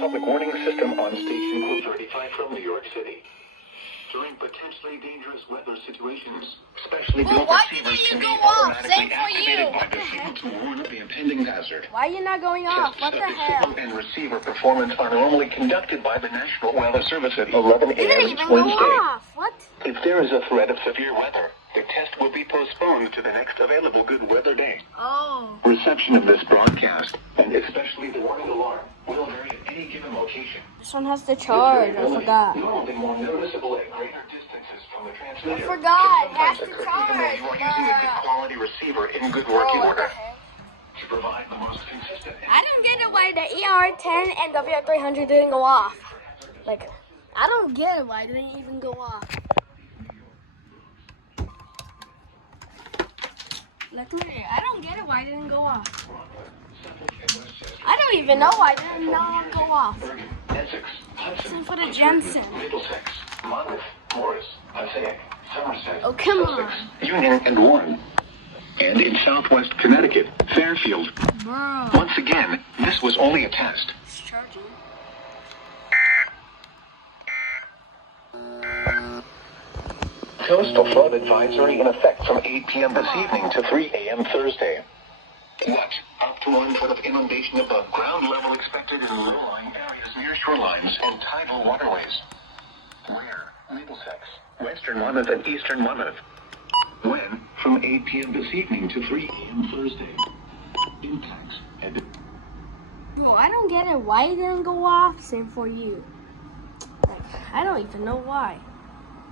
public warning system on station code 35 from New York City. During potentially dangerous weather situations, especially well, why receivers can be automatically activated by the signal to warn of the impending hazard. Why are you not going off? What the hell? Signal and receiver performance are normally conducted by the National Weather Service at 11 a.m. each Wednesday. What? If there is a threat of severe weather, the test will be postponed to the next available good weather day. Oh. Reception of this broadcast, and especially the warning alarm, will vary at any given location. This one has to charge. I forgot. Normally more noticeable at greater distances from the transmitter. I forgot. It has to Even though charge. you are using a good quality receiver in good working order. To provide the most consistent. I don't get it why the ER10 and WR300 didn't go off. Like, I don't get it why it didn't even go off. Look at me. I don't get it why it didn't go off. I don't even know why it didn't go off. Same for the Jensen. Middlesex, Monmouth, Morris, Passaic, Somerset, Oh, come on. Union, and Warren. And in southwest Connecticut, Fairfield. Bro. Once again, this was only a test. It's charging. Coastal flood advisory in effect from 8 p.m. this evening to 3 a.m. Thursday. Watch up to 1 foot of inundation above ground level expected in low-lying areas near shorelines and tidal waterways. Where? Middlesex, Western Monmouth, and Eastern Monmouth. When? From 8 p.m. this evening to 3 a.m. Thursday. Impacts and... Bro, I don't get it why it didn't go off. Same for you. Like, I don't even know why.